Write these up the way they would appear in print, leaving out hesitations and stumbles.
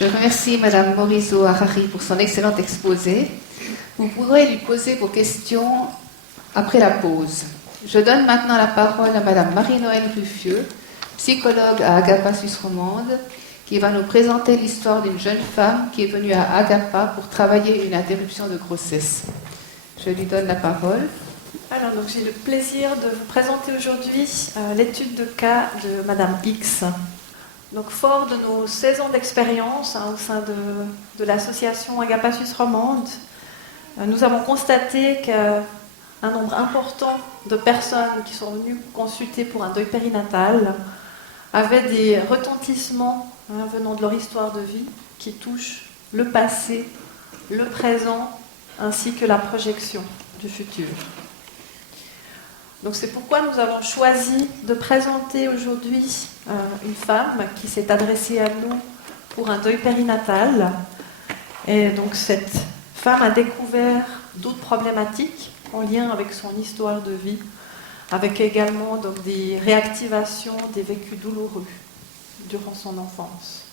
Je remercie Madame Morisot Harari pour son excellent exposé. Vous pourrez lui poser vos questions après la pause. Je donne maintenant la parole à Madame Marie-Noëlle Ruffieux, psychologue à Agapa Suisse Romande, qui va nous présenter l'histoire d'une jeune femme qui est venue à Agapa pour travailler une interruption de grossesse. Je lui donne la parole. Alors, donc, j'ai le plaisir de vous présenter aujourd'hui l'étude de cas de Madame X. Donc, fort de nos 16 ans d'expérience au sein de l'association Agapa Suisse Romande, nous avons constaté qu'un nombre important de personnes qui sont venues consulter pour un deuil périnatal avaient des retentissements venant de leur histoire de vie qui touchent le passé, le présent, ainsi que la projection du futur. Donc c'est pourquoi nous avons choisi de présenter aujourd'hui une femme qui s'est adressée à nous pour un deuil périnatal. Et donc cette femme a découvert d'autres problématiques en lien avec son histoire de vie, avec également donc, des réactivations des vécus douloureux durant son enfance.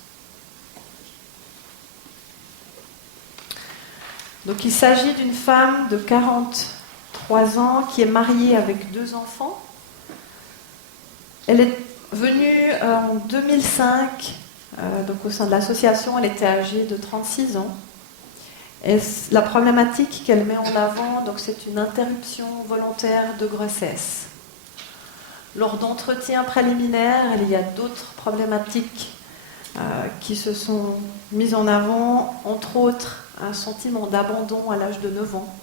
Donc il s'agit d'une femme de 43 ans qui est mariée avec 2 enfants. Elle est venue en 2005, donc au sein de l'association, elle était âgée de 36 ans. Et la problématique qu'elle met en avant, donc, c'est une interruption volontaire de grossesse. Lors d'entretiens préliminaires, il y a d'autres problématiques qui se sont mises en avant, entre autres un sentiment d'abandon à l'âge de 9 ans.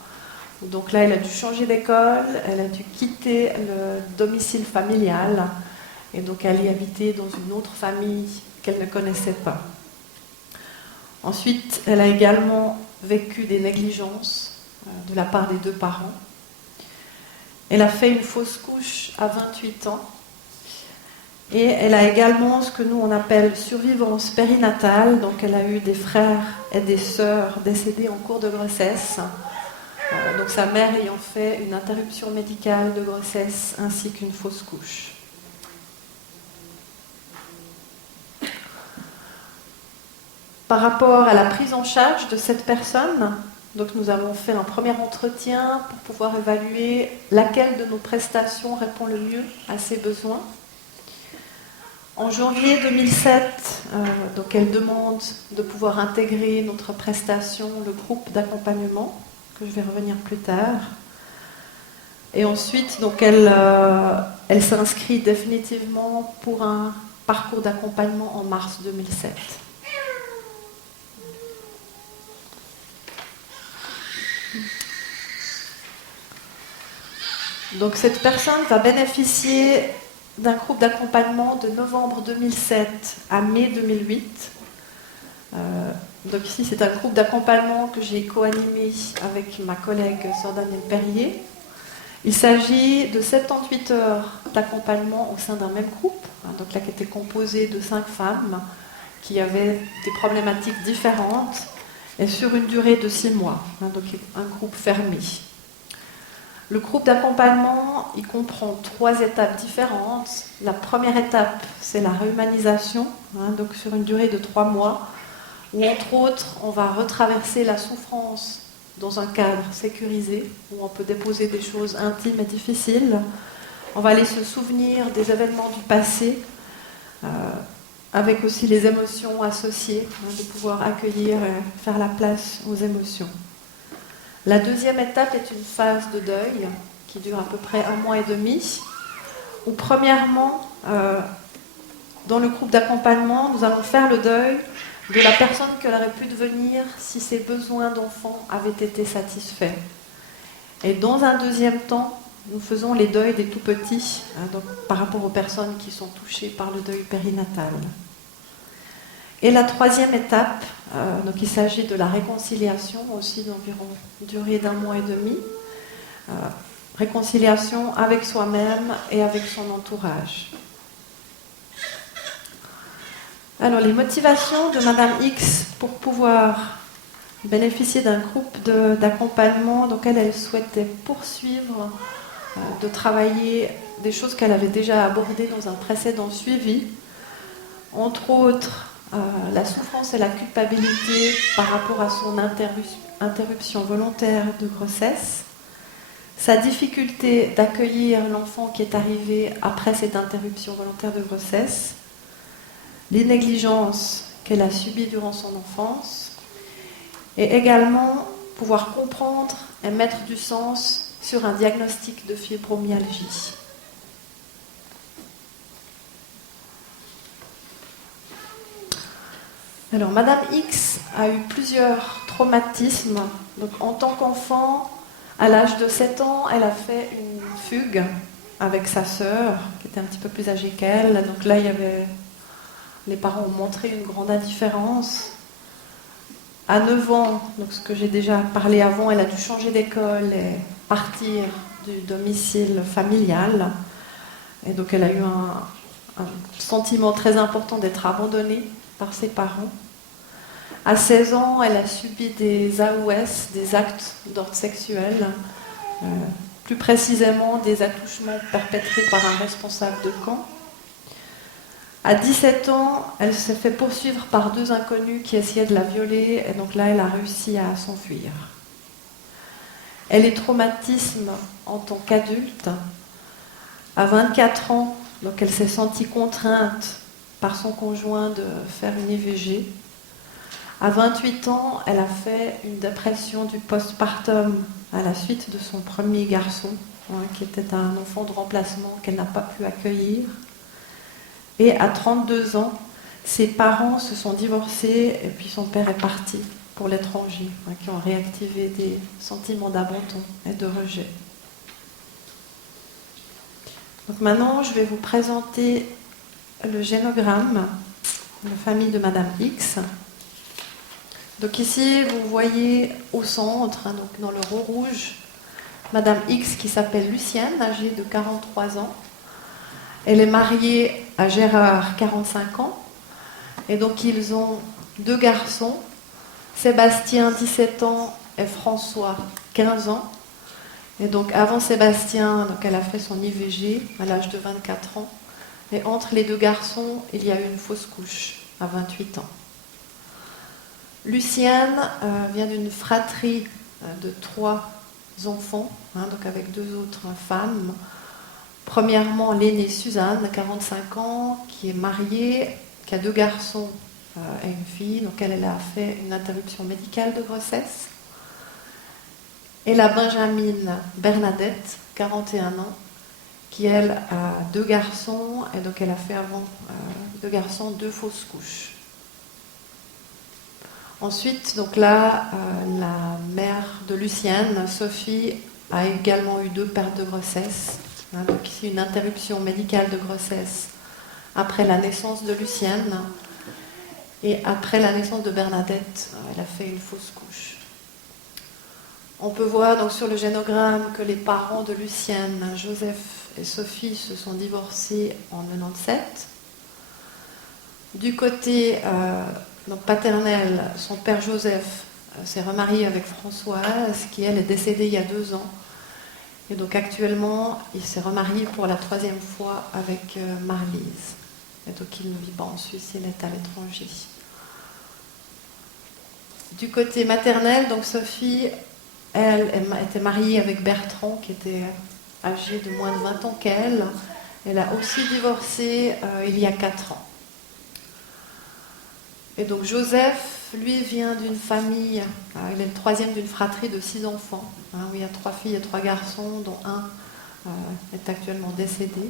Donc là, elle a dû changer d'école, elle a dû quitter le domicile familial et donc aller habiter dans une autre famille qu'elle ne connaissait pas. Ensuite, elle a également vécu des négligences de la part des 2 parents. Elle a fait une fausse couche à 28 ans et elle a également ce que nous on appelle survivance périnatale. Donc elle a eu des frères et des sœurs décédés en cours de grossesse. Donc sa mère ayant fait une interruption médicale de grossesse ainsi qu'une fausse couche. Par rapport à la prise en charge de cette personne, donc nous avons fait un premier entretien pour pouvoir évaluer laquelle de nos prestations répond le mieux à ses besoins. En janvier 2007, donc elle demande de pouvoir intégrer notre prestation, le groupe d'accompagnement, que je vais revenir plus tard. Et ensuite, donc elle s'inscrit définitivement pour un parcours d'accompagnement en mars 2007. Donc cette personne va bénéficier d'un groupe d'accompagnement de novembre 2007 à mai 2008. Donc ici, c'est un groupe d'accompagnement que j'ai co-animé avec ma collègue Sœur Danielle Perrier. Il s'agit de 78 heures d'accompagnement au sein d'un même groupe, donc là qui était composé de 5 femmes qui avaient des problématiques différentes et sur une durée de 6 mois, donc un groupe fermé. Le groupe d'accompagnement, il comprend 3 étapes différentes. La première étape, c'est la réhumanisation, donc sur une durée de 3 mois, où entre autres, on va retraverser la souffrance dans un cadre sécurisé, où on peut déposer des choses intimes et difficiles. On va aller se souvenir des événements du passé, avec aussi les émotions associées, de pouvoir accueillir et faire la place aux émotions. La deuxième étape est une phase de deuil qui dure à peu près 1 mois et demi, où premièrement, dans le groupe d'accompagnement, nous allons faire le deuil de la personne qu'elle aurait pu devenir si ses besoins d'enfant avaient été satisfaits. Et dans un deuxième temps, nous faisons les deuils des tout-petits, donc par rapport aux personnes qui sont touchées par le deuil périnatal. Et la troisième étape, donc il s'agit de la réconciliation, aussi d'environ durée d'1 mois et demi. Réconciliation avec soi-même et avec son entourage. Alors les motivations de Madame X pour pouvoir bénéficier d'un groupe d'accompagnement, donc elle souhaitait poursuivre de travailler des choses qu'elle avait déjà abordées dans un précédent suivi, entre autres la souffrance et la culpabilité par rapport à son interruption volontaire de grossesse, sa difficulté d'accueillir l'enfant qui est arrivé après cette interruption volontaire de grossesse, les négligences qu'elle a subies durant son enfance, et également pouvoir comprendre et mettre du sens sur un diagnostic de fibromyalgie. Alors, Madame X a eu plusieurs traumatismes. Donc, en tant qu'enfant, à l'âge de 7 ans, elle a fait une fugue avec sa sœur, qui était un petit peu plus âgée qu'elle. Donc là, les parents ont montré une grande indifférence. À 9 ans, donc ce que j'ai déjà parlé avant, elle a dû changer d'école et partir du domicile familial. Et donc, elle a eu un sentiment très important d'être abandonnée par ses parents. À 16 ans, elle a subi des AOS, des actes d'ordre sexuel, plus précisément des attouchements perpétrés par un responsable de camp. À 17 ans, elle s'est fait poursuivre par 2 inconnus qui essayaient de la violer, et donc là, elle a réussi à s'enfuir. Elle est traumatisme en tant qu'adulte. À 24 ans, donc elle s'est sentie contrainte par son conjoint de faire une IVG. À 28 ans, elle a fait une dépression du postpartum à la suite de son premier garçon, qui était un enfant de remplacement qu'elle n'a pas pu accueillir. Et à 32 ans, ses parents se sont divorcés et puis son père est parti pour l'étranger, qui ont réactivé des sentiments d'abandon et de rejet. Donc maintenant, je vais vous présenter le génogramme de la famille de Madame X. Donc ici, vous voyez au centre, donc dans le rond rouge, Madame X qui s'appelle Lucienne, âgée de 43 ans. Elle est mariée à Gérard, 45 ans. Et donc ils ont 2 garçons, Sébastien, 17 ans, et François, 15 ans. Et donc avant Sébastien, donc elle a fait son IVG à l'âge de 24 ans. Et entre les 2 garçons, il y a eu une fausse couche à 28 ans. Lucienne vient d'une fratrie de 3 enfants, donc avec 2 autres femmes. Premièrement, l'aînée Suzanne, 45 ans, qui est mariée, qui a 2 garçons et une fille, donc elle a fait une interruption médicale de grossesse. Et la Benjamine Bernadette, 41 ans, qui elle a 2 garçons, et donc elle a fait avant 2 garçons, 2 fausses couches. Ensuite, donc là, la mère de Lucienne, Sophie, a également eu 2 pertes de grossesse. Donc ici, une interruption médicale de grossesse après la naissance de Lucienne. Et après la naissance de Bernadette, elle a fait une fausse couche. On peut voir donc sur le génogramme que les parents de Lucienne, Joseph et Sophie, se sont divorcés en 97. Du côté donc paternel, son père Joseph s'est remarié avec Françoise, qui elle est décédée il y a 2 ans. Et donc actuellement, il s'est remarié pour la 3e fois avec Marlise. Et donc il ne vit pas en Suisse, il est à l'étranger. Du côté maternel, donc Sophie, elle était mariée avec Bertrand, qui était âgé de moins de 20 ans qu'elle. Elle a aussi divorcé il y a 4 ans. Et donc Joseph, lui, vient d'une famille, il est le 3e d'une fratrie de 6 enfants, où il y a 3 filles et 3 garçons, dont un est actuellement décédé.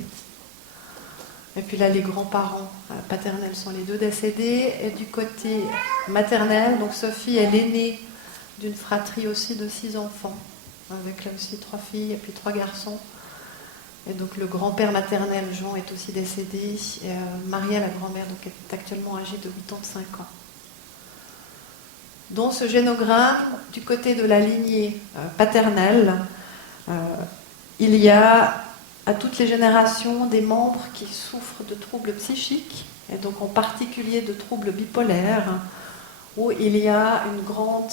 Et puis là, les grands-parents paternels sont les 2 décédés. Et du côté maternel, donc Sophie est l'aînée d'une fratrie aussi de 6 enfants, avec là aussi 3 filles et puis 3 garçons. Et donc le grand-père maternel, Jean, est aussi décédé. Et Maria, la grand-mère, donc, est actuellement âgée de 85 ans. Dans ce génogramme, du côté de la lignée paternelle, il y a à toutes les générations des membres qui souffrent de troubles psychiques, et donc en particulier de troubles bipolaires, où il y a une grande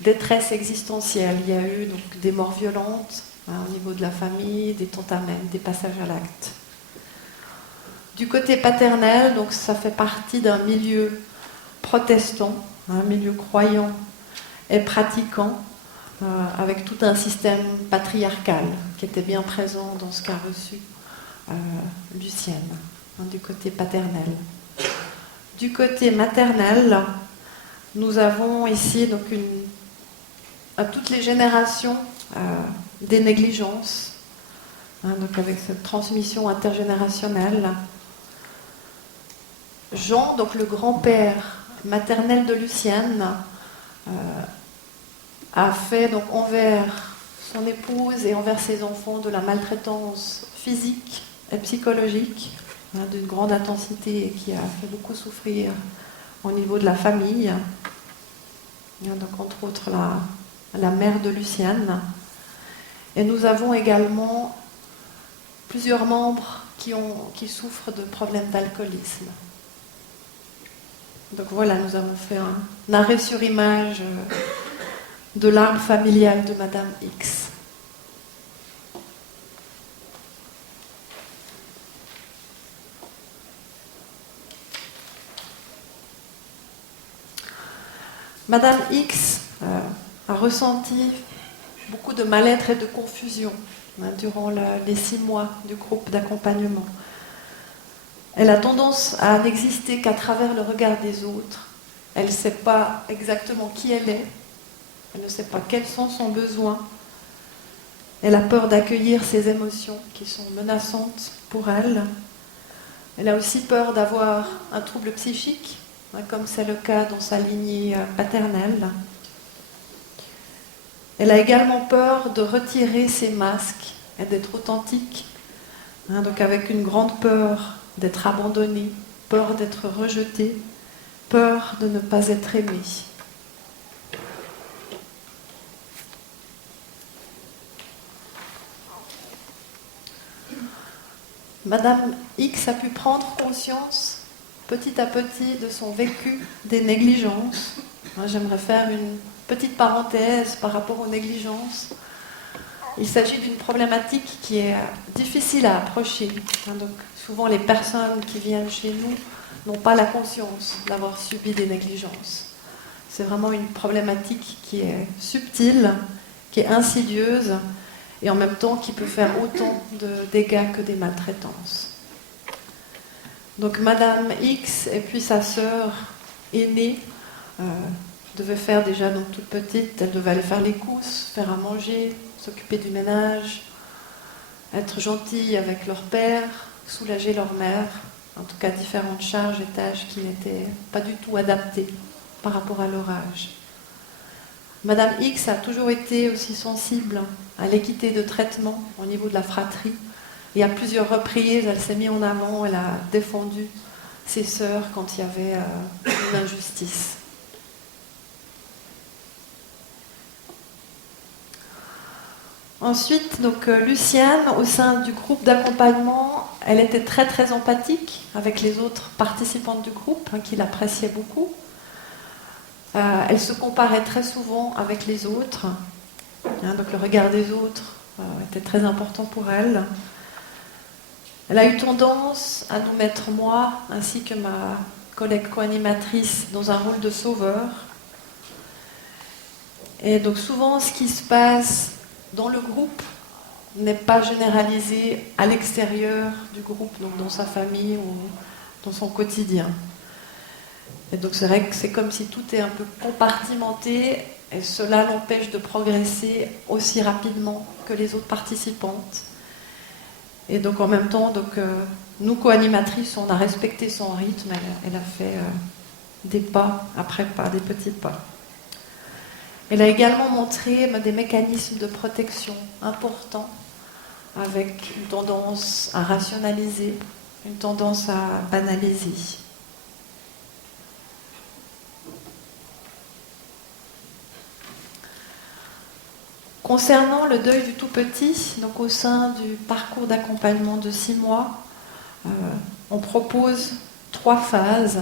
détresse existentielle. Il y a eu donc des morts violentes, au niveau de la famille, des tentamènes, des passages à l'acte. Du côté paternel, donc ça fait partie d'un milieu protestant, un milieu croyant et pratiquant, avec tout un système patriarcal qui était bien présent dans ce qu'a reçu Lucienne, du côté paternel. Du côté maternel, nous avons ici donc à toutes les générations des négligences, donc avec cette transmission intergénérationnelle. Jean, donc le grand-père maternel de Lucienne, a fait donc envers son épouse et envers ses enfants de la maltraitance physique et psychologique, d'une grande intensité et qui a fait beaucoup souffrir au niveau de la famille. Donc entre autres la mère de Lucienne. Et nous avons également plusieurs membres qui souffrent de problèmes d'alcoolisme. Donc voilà, nous avons fait un arrêt sur image de l'arbre familial de Madame X. Madame X a ressenti beaucoup de mal-être et de confusion durant les 6 mois du groupe d'accompagnement. Elle a tendance à n'exister qu'à travers le regard des autres. Elle ne sait pas exactement qui elle est. Elle ne sait pas quels sont ses besoins. Elle a peur d'accueillir ses émotions qui sont menaçantes pour elle. Elle a aussi peur d'avoir un trouble psychique, comme c'est le cas dans sa lignée paternelle. Elle a également peur de retirer ses masques et d'être authentique, donc avec une grande peur d'être abandonnée, peur d'être rejetée, peur de ne pas être aimée. Madame X a pu prendre conscience petit à petit de son vécu des négligences. J'aimerais faire une petite parenthèse par rapport aux négligences. Il s'agit d'une problématique qui est difficile à approcher. Donc, souvent, les personnes qui viennent chez nous n'ont pas la conscience d'avoir subi des négligences. C'est vraiment une problématique qui est subtile, qui est insidieuse, et en même temps qui peut faire autant de dégâts que des maltraitances. Donc Madame X et puis sa sœur aînée devaient faire déjà donc toute petite, elle devait aller faire les courses, faire à manger, s'occuper du ménage, être gentille avec leur père, soulager leur mère, en tout cas différentes charges et tâches qui n'étaient pas du tout adaptées par rapport à leur âge. Madame X a toujours été aussi sensible à l'équité de traitement au niveau de la fratrie. Et à plusieurs reprises, elle s'est mise en avant, elle a défendu ses sœurs quand il y avait une injustice. Ensuite, donc, Lucienne, au sein du groupe d'accompagnement, elle était très très empathique avec les autres participantes du groupe, qui l'appréciaient beaucoup. Elle se comparait très souvent avec les autres, donc le regard des autres était très important pour elle. Elle a eu tendance à nous mettre, moi, ainsi que ma collègue co-animatrice, dans un rôle de sauveur. Et donc souvent, ce qui se passe dans le groupe n'est pas généralisé à l'extérieur du groupe, donc dans sa famille ou dans son quotidien. Et donc c'est vrai que c'est comme si tout est un peu compartimenté et cela l'empêche de progresser aussi rapidement que les autres participantes. Et donc en même temps, nous co-animatrices, on a respecté son rythme, elle a fait des pas après pas, des petits pas. Elle a également montré des mécanismes de protection importants avec une tendance à rationaliser, une tendance à banaliser. Concernant le deuil du tout petit, donc au sein du parcours d'accompagnement de 6 mois, on propose 3 phases.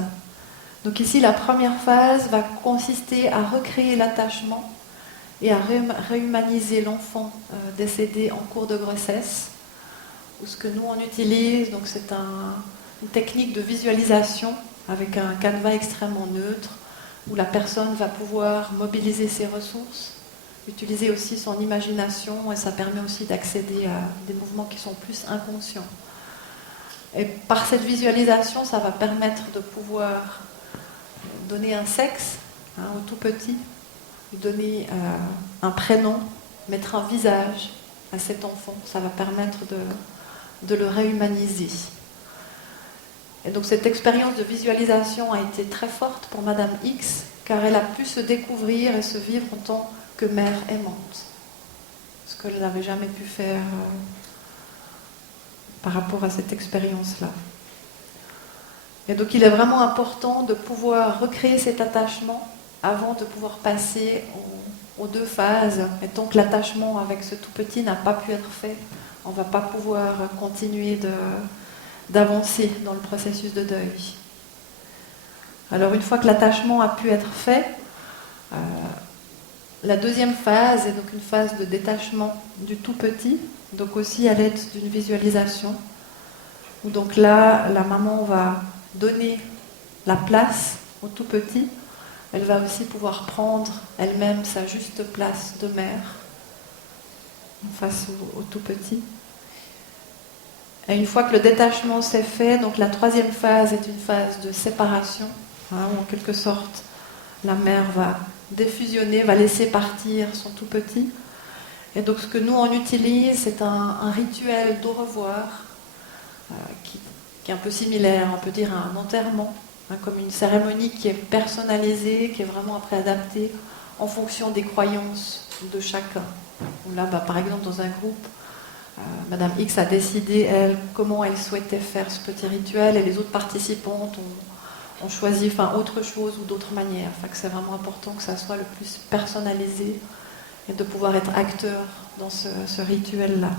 Donc ici, la première phase va consister à recréer l'attachement et à réhumaniser l'enfant décédé en cours de grossesse. Ou ce que nous on utilise, donc c'est une technique de visualisation avec un canevas extrêmement neutre, où la personne va pouvoir mobiliser ses ressources, utiliser aussi son imagination, et ça permet aussi d'accéder à des mouvements qui sont plus inconscients. Et par cette visualisation, ça va permettre de pouvoir donner un sexe au tout petit, lui donner un prénom, mettre un visage à cet enfant. Ça va permettre de le réhumaniser. Et donc cette expérience de visualisation a été très forte pour Madame X, car elle a pu se découvrir et se vivre en tant que mère aimante. Ce qu'elle n'avait jamais pu faire par rapport à cette expérience-là. Et donc il est vraiment important de pouvoir recréer cet attachement avant de pouvoir passer aux deux phases. Et tant que l'attachement avec ce tout petit n'a pas pu être fait, on ne va pas pouvoir continuer d'avancer dans le processus de deuil. Alors une fois que l'attachement a pu être fait, la deuxième phase est donc une phase de détachement du tout petit, donc aussi à l'aide d'une visualisation, où donc là, la maman va donner la place au tout petit. Elle va aussi pouvoir prendre elle-même sa juste place de mère face au tout petit. Et une fois que le détachement s'est fait, donc la troisième phase est une phase de séparation, où en quelque sorte la mère va défusionner, va laisser partir son tout petit. Et donc ce que nous on utilise, c'est un rituel d'au revoir qui est un peu similaire, on peut dire à un enterrement, comme une cérémonie qui est personnalisée, qui est vraiment après adaptée en fonction des croyances de chacun. Là, par exemple, dans un groupe, Madame X a décidé, elle, comment elle souhaitait faire ce petit rituel, et les autres participantes ont choisi autre chose ou d'autres manières. Que c'est vraiment important que ça soit le plus personnalisé et de pouvoir être acteur dans ce rituel-là.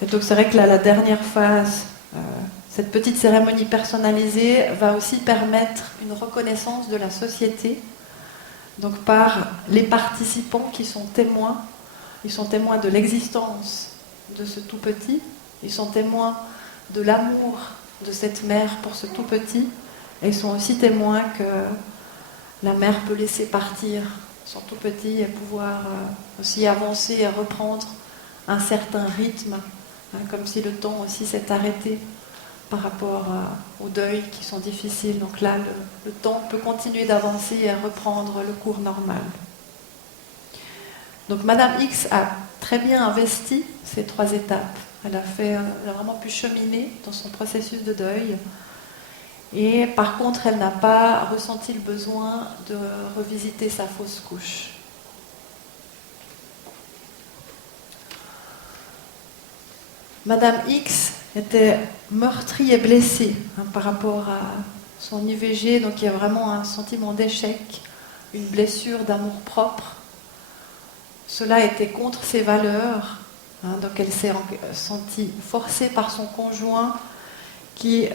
Et donc c'est vrai que là, la dernière phase, cette petite cérémonie personnalisée va aussi permettre une reconnaissance de la société, donc par les participants qui sont témoins. Ils sont témoins de l'existence de ce tout petit, ils sont témoins de l'amour de cette mère pour ce tout petit, et ils sont aussi témoins que la mère peut laisser partir son tout petit et pouvoir aussi avancer et reprendre un certain rythme, comme si le temps aussi s'est arrêté par rapport aux deuils qui sont difficiles. Donc là, le temps peut continuer d'avancer et reprendre le cours normal. Donc Madame X a très bien investi ces trois étapes. Elle a vraiment pu cheminer dans son processus de deuil. Et par contre, elle n'a pas ressenti le besoin de revisiter sa fausse couche. Madame X était meurtrie et blessée par rapport à son IVG, donc il y a vraiment un sentiment d'échec, une blessure d'amour-propre. Cela était contre ses valeurs, donc elle s'est sentie forcée par son conjoint qui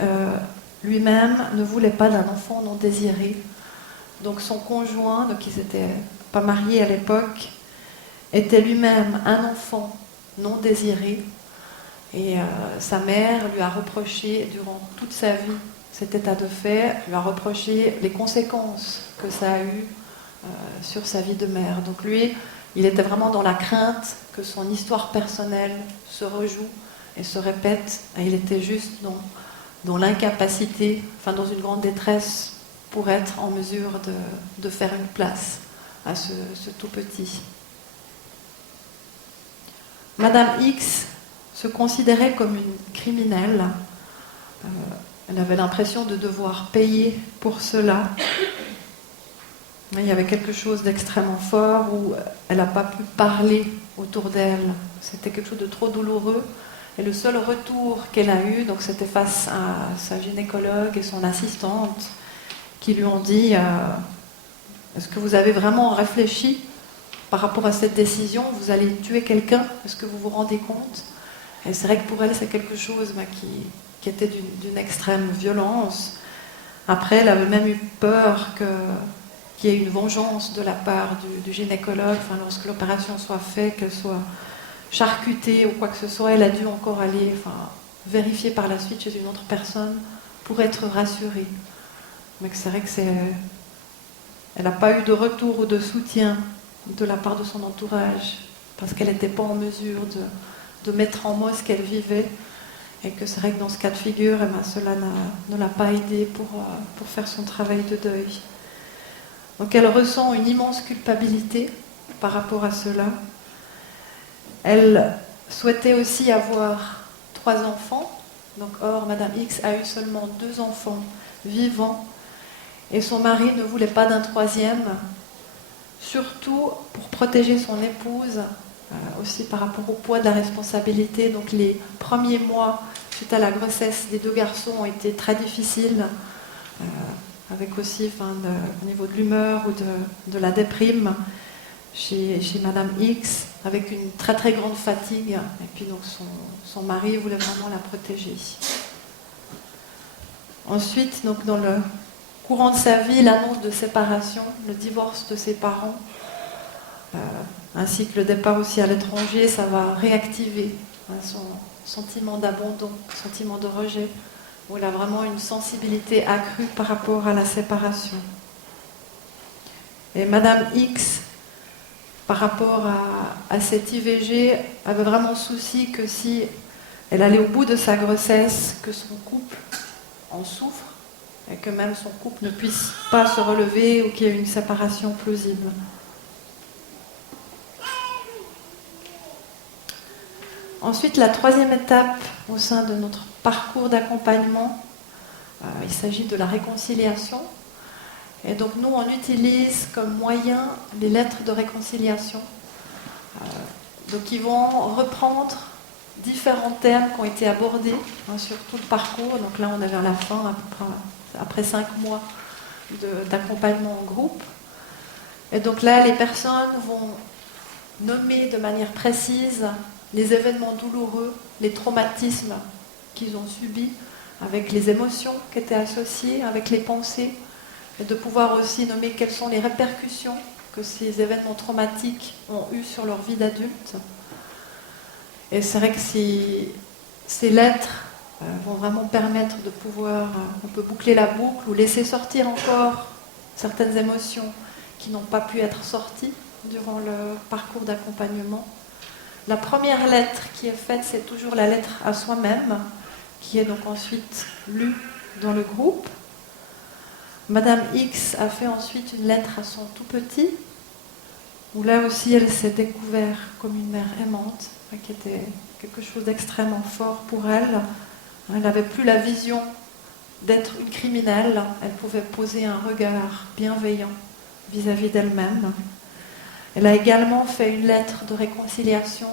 lui-même ne voulait pas d'un enfant non désiré. Donc son conjoint, donc ils n'étaient pas mariés à l'époque, était lui-même un enfant non désiré. Et sa mère lui a reproché durant toute sa vie cet état de fait, lui a reproché les conséquences que ça a eu sur sa vie de mère. Donc lui, il était vraiment dans la crainte que son histoire personnelle se rejoue et se répète, et il était juste dans l'incapacité, dans une grande détresse pour être en mesure de faire une place à ce tout petit. Madame X se considérait comme une criminelle. Elle avait l'impression de devoir payer pour cela. Il y avait quelque chose d'extrêmement fort où elle n'a pas pu parler autour d'elle. C'était quelque chose de trop douloureux. Et le seul retour qu'elle a eu, donc c'était face à sa gynécologue et son assistante, qui lui ont dit est-ce que vous avez vraiment réfléchi par rapport à cette décision? Vous allez tuer quelqu'un? Est-ce que vous vous rendez compte? Et c'est vrai que pour elle, c'est quelque chose qui était d'une extrême violence. Après, elle avait même eu peur qu'il y ait une vengeance de la part du gynécologue, lorsque l'opération soit faite, qu'elle soit charcutée ou quoi que ce soit. Elle a dû encore aller vérifier par la suite chez une autre personne pour être rassurée. Mais c'est vrai que elle n'a pas eu de retour ou de soutien de la part de son entourage, parce qu'elle n'était pas en mesure de mettre en mots ce qu'elle vivait, et que c'est vrai que dans ce cas de figure, cela ne l'a pas aidée pour faire son travail de deuil. Donc elle ressent une immense culpabilité par rapport à cela. Elle souhaitait aussi avoir 3 enfants, donc or Madame X a eu seulement 2 enfants vivants, et son mari ne voulait pas d'un 3e, surtout pour protéger son épouse, aussi par rapport au poids de la responsabilité. Donc les premiers mois suite à la grossesse des 2 garçons ont été très difficiles, avec aussi au niveau de l'humeur ou de la déprime chez Madame X, avec une très très grande fatigue, et puis donc son mari voulait vraiment la protéger. Ensuite, donc dans le courant de sa vie, l'annonce de séparation, le divorce de ses parents, ainsi que le départ aussi à l'étranger, ça va réactiver son sentiment d'abandon, sentiment de rejet, où elle a vraiment une sensibilité accrue par rapport à la séparation. Et Madame X, par rapport à cette IVG, avait vraiment souci que si elle allait au bout de sa grossesse, que son couple en souffre, et que même son couple ne puisse pas se relever ou qu'il y ait une séparation plausible. Ensuite, la 3e étape au sein de notre parcours d'accompagnement, il s'agit de la réconciliation. Et donc nous, on utilise comme moyen les lettres de réconciliation. Donc ils vont reprendre différents thèmes qui ont été abordés sur tout le parcours. Donc là, on est vers la fin, après 5 mois d'accompagnement en groupe. Et donc là, les personnes vont nommer de manière précise les événements douloureux, les traumatismes qu'ils ont subis, avec les émotions qui étaient associées, avec les pensées, et de pouvoir aussi nommer quelles sont les répercussions que ces événements traumatiques ont eues sur leur vie d'adulte. Et c'est vrai que ces lettres vont vraiment permettre de pouvoir un peu boucler la boucle ou laisser sortir encore certaines émotions qui n'ont pas pu être sorties durant le parcours d'accompagnement. La première lettre qui est faite, c'est toujours la lettre à soi-même, qui est donc ensuite lue dans le groupe. Madame X a fait ensuite une lettre à son tout petit, où là aussi elle s'est découverte comme une mère aimante, qui était quelque chose d'extrêmement fort pour elle. Elle n'avait plus la vision d'être une criminelle, elle pouvait poser un regard bienveillant vis-à-vis d'elle-même. Elle a également fait une lettre de réconciliation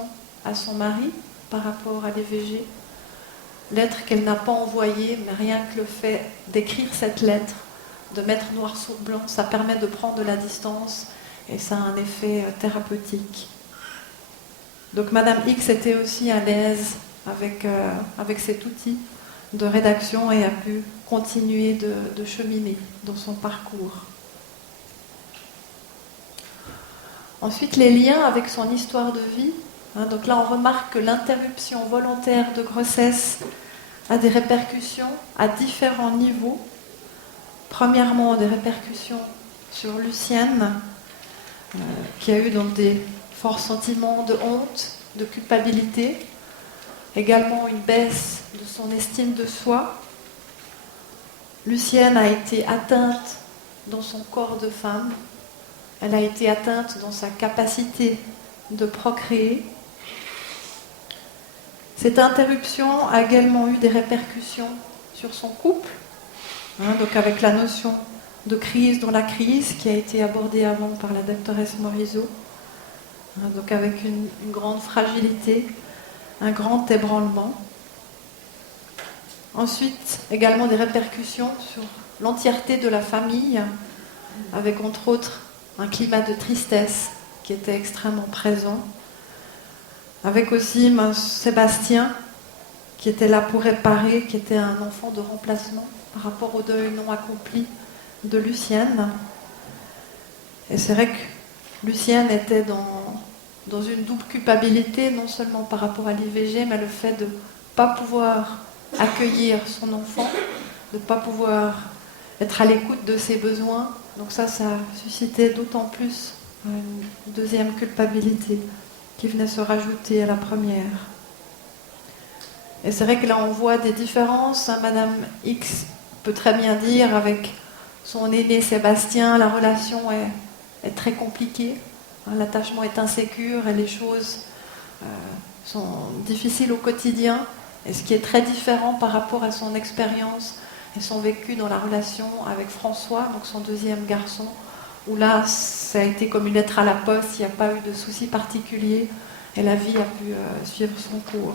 à son mari par rapport à l'IVG. Lettre qu'elle n'a pas envoyée, mais rien que le fait d'écrire cette lettre, de mettre noir sur blanc, ça permet de prendre de la distance et ça a un effet thérapeutique. Donc Madame X était aussi à l'aise avec cet outil de rédaction et a pu continuer de cheminer dans son parcours. Ensuite, les liens avec son histoire de vie. Donc là, on remarque que l'interruption volontaire de grossesse a des répercussions à différents niveaux. Premièrement, des répercussions sur Lucienne, qui a eu donc des forts sentiments de honte, de culpabilité, également une baisse de son estime de soi. Lucienne a été atteinte dans son corps de femme, elle a été atteinte dans sa capacité de procréer. Cette interruption a également eu des répercussions sur son couple, donc avec la notion de crise dans la crise qui a été abordée avant par la doctoresse Morisot, donc avec une grande fragilité, un grand ébranlement. Ensuite, également des répercussions sur l'entièreté de la famille, avec entre autres un climat de tristesse qui était extrêmement présent, avec aussi Sébastien qui était là pour réparer, qui était un enfant de remplacement par rapport au deuil non accompli de Lucienne. Et c'est vrai que Lucienne était dans une double culpabilité, non seulement par rapport à l'IVG, mais le fait de ne pas pouvoir accueillir son enfant, de ne pas pouvoir être à l'écoute de ses besoins. Donc ça suscitait d'autant plus une deuxième culpabilité qui venait se rajouter à la première. Et c'est vrai que là on voit des différences. Madame X peut très bien dire avec son aîné Sébastien, la relation est très compliquée. L'attachement est insécure et les choses sont difficiles au quotidien. Et ce qui est très différent par rapport à son expérience et son vécu dans la relation avec François, donc son deuxième garçon, où là, ça a été comme une lettre à la poste, il n'y a pas eu de soucis particuliers et la vie a pu suivre son cours.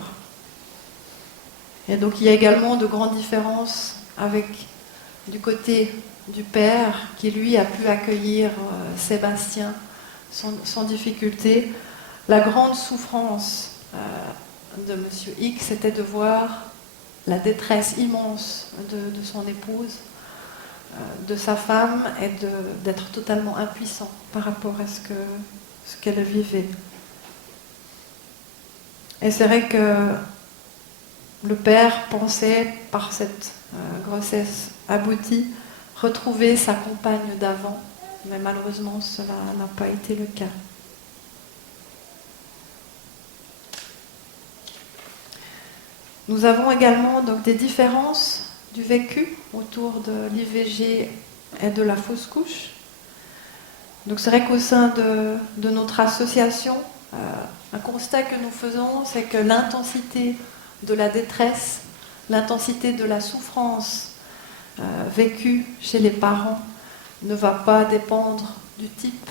Et donc il y a également de grandes différences avec du côté du père qui lui a pu accueillir Sébastien sans difficulté. La grande souffrance de Monsieur X, c'était de voir la détresse immense de son épouse, de sa femme, et d'être totalement impuissant par rapport à ce qu'elle vivait. Et c'est vrai que le père pensait, par cette grossesse aboutie, retrouver sa compagne d'avant, mais malheureusement cela n'a pas été le cas. Nous avons également donc des différences du vécu autour de l'IVG et de la fausse couche. Donc c'est vrai qu'au sein de notre association, un constat que nous faisons, c'est que l'intensité de la détresse, l'intensité de la souffrance vécue chez les parents ne va pas dépendre du type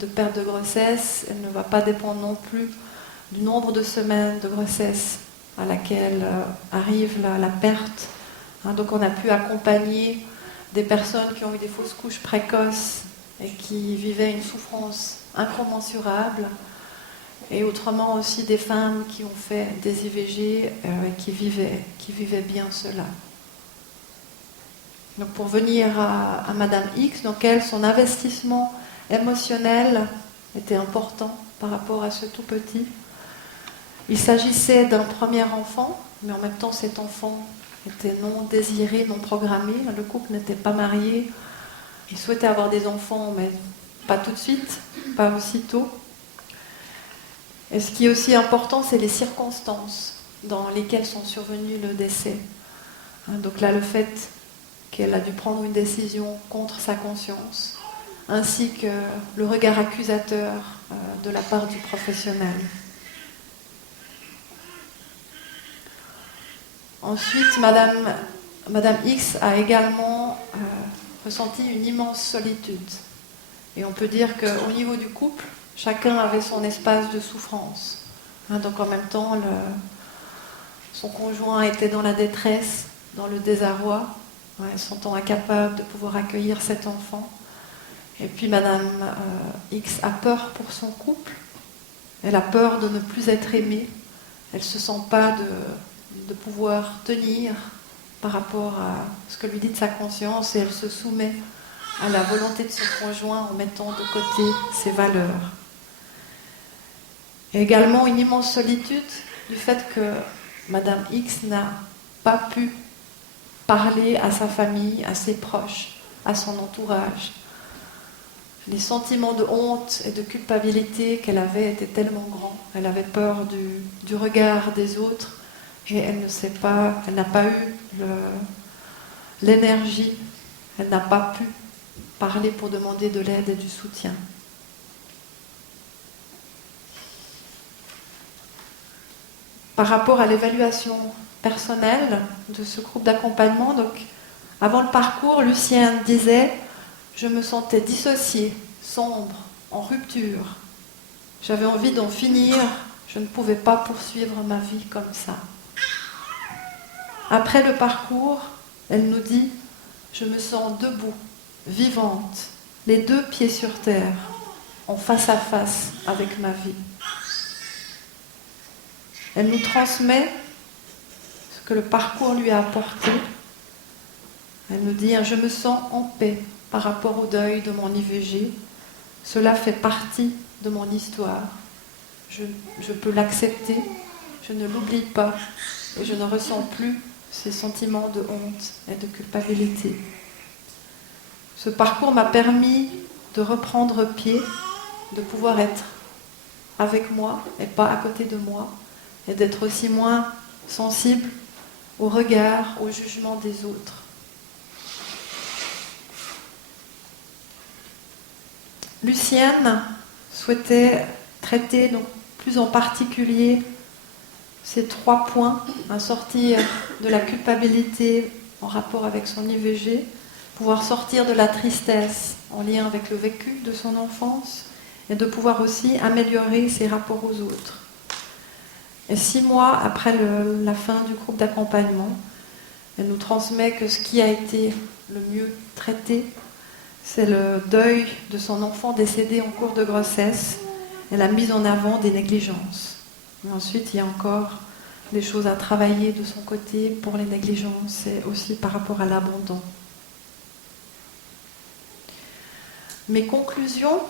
de perte de grossesse, elle ne va pas dépendre non plus du nombre de semaines de grossesse à laquelle arrive la perte. Donc on a pu accompagner des personnes qui ont eu des fausses couches précoces et qui vivaient une souffrance incommensurable, et autrement aussi des femmes qui ont fait des IVG et qui vivaient bien cela. Donc pour venir à Madame X, donc elle, son investissement émotionnel était important par rapport à ce tout petit. Il s'agissait d'un premier enfant, mais en même temps cet enfant était non désiré, non programmé. Le couple n'était pas marié. Il souhaitait avoir des enfants, mais pas tout de suite, pas aussitôt. Et ce qui est aussi important, c'est les circonstances dans lesquelles sont survenus le décès. Donc là, le fait qu'elle a dû prendre une décision contre sa conscience, ainsi que le regard accusateur de la part du professionnel. Ensuite, Madame X a également ressenti une immense solitude. Et on peut dire qu'au niveau du couple, chacun avait son espace de souffrance. Donc en même temps, son conjoint était dans la détresse, dans le désarroi, sentant incapable de pouvoir accueillir cet enfant. Et puis Madame X a peur pour son couple. Elle a peur de ne plus être aimée. Elle ne se sent pas de pouvoir tenir par rapport à ce que lui dit de sa conscience, et elle se soumet à la volonté de son conjoint en mettant de côté ses valeurs. Et également une immense solitude du fait que Madame X n'a pas pu parler à sa famille, à ses proches, à son entourage. Les sentiments de honte et de culpabilité qu'elle avait étaient tellement grands. Elle avait peur du regard des autres, et elle n'a pas eu l'énergie, elle n'a pas pu parler pour demander de l'aide et du soutien. Par rapport à l'évaluation personnelle de ce groupe d'accompagnement, donc avant le parcours, Lucienne disait « Je me sentais dissociée, sombre, en rupture. J'avais envie d'en finir, je ne pouvais pas poursuivre ma vie comme ça. » Après le parcours, elle nous dit « Je me sens debout, vivante, les deux pieds sur terre, en face à face avec ma vie. » Elle nous transmet ce que le parcours lui a apporté. Elle nous dit « Je me sens en paix par rapport au deuil de mon IVG. Cela fait partie de mon histoire. Je peux l'accepter, je ne l'oublie pas et je ne ressens plus ces sentiments de honte et de culpabilité. Ce parcours m'a permis de reprendre pied, de pouvoir être avec moi et pas à côté de moi, et d'être aussi moins sensible au regard, au jugement des autres. Lucienne souhaitait traiter donc plus en particulier ces 3 points, sortir de la culpabilité en rapport avec son IVG, pouvoir sortir de la tristesse en lien avec le vécu de son enfance et de pouvoir aussi améliorer ses rapports aux autres. Et 6 mois après la fin du groupe d'accompagnement, elle nous transmet que ce qui a été le mieux traité, c'est le deuil de son enfant décédé en cours de grossesse et la mise en avant des négligences. Et ensuite, il y a encore des choses à travailler de son côté pour les négligences et aussi par rapport à l'abandon. Mes conclusions,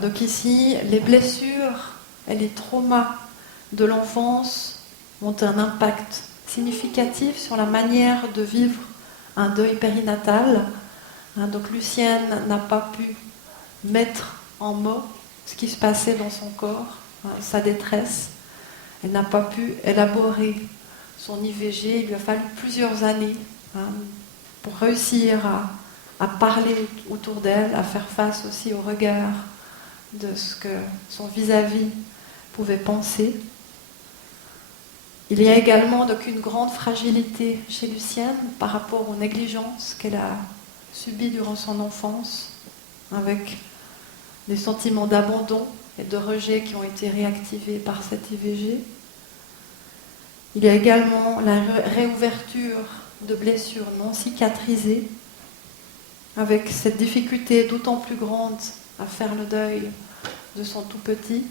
donc ici, les blessures et les traumas de l'enfance ont un impact significatif sur la manière de vivre un deuil périnatal. Donc Lucienne n'a pas pu mettre en mots ce qui se passait dans son corps, sa détresse. Elle n'a pas pu élaborer son IVG. Il lui a fallu plusieurs années pour réussir à parler autour d'elle, à faire face aussi au regard de ce que son vis-à-vis pouvait penser. Il y a également donc une grande fragilité chez Lucienne par rapport aux négligences qu'elle a subies durant son enfance, avec des sentiments d'abandon et de rejet qui ont été réactivés par cette IVG. Il y a également la réouverture de blessures non cicatrisées, avec cette difficulté d'autant plus grande à faire le deuil de son tout petit,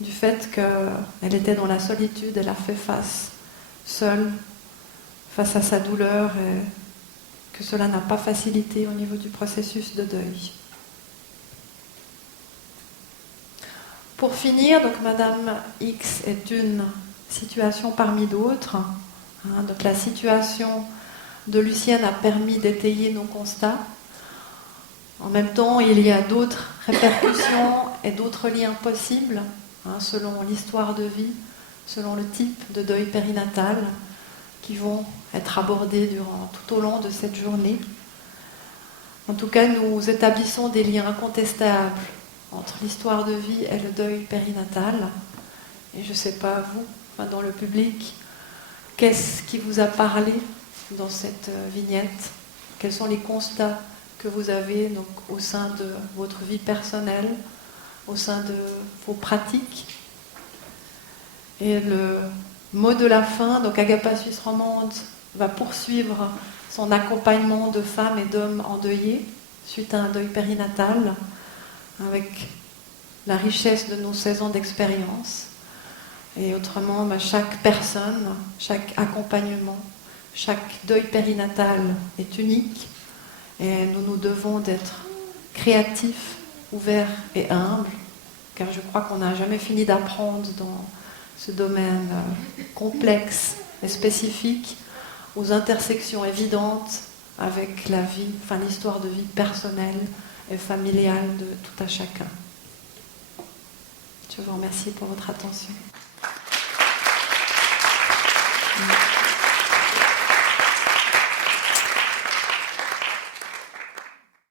du fait qu'elle était dans la solitude, elle a fait face seule, face à sa douleur, et que cela n'a pas facilité au niveau du processus de deuil. Pour finir, donc Madame X est une situation parmi d'autres. Donc la situation de Lucienne a permis d'étayer nos constats. En même temps, il y a d'autres répercussions et d'autres liens possibles, selon l'histoire de vie, selon le type de deuil périnatal, qui vont être abordés tout au long de cette journée. En tout cas, nous établissons des liens incontestables entre l'histoire de vie et le deuil périnatal. Et je ne sais pas, vous, dans le public, qu'est-ce qui vous a parlé dans cette vignette? Quels sont les constats que vous avez donc, au sein de votre vie personnelle, au sein de vos pratiques? Et le mot de la fin, donc Agapa Suisse Romande va poursuivre son accompagnement de femmes et d'hommes endeuillés suite à un deuil périnatal, avec la richesse de nos 16 ans d'expérience. Et autrement, chaque personne, chaque accompagnement, chaque deuil périnatal est unique, et nous devons d'être créatifs, ouverts et humbles, car je crois qu'on n'a jamais fini d'apprendre dans ce domaine complexe et spécifique, aux intersections évidentes avec la vie, l'histoire de vie personnelle et familiale de tout à chacun. Je vous remercie pour votre attention.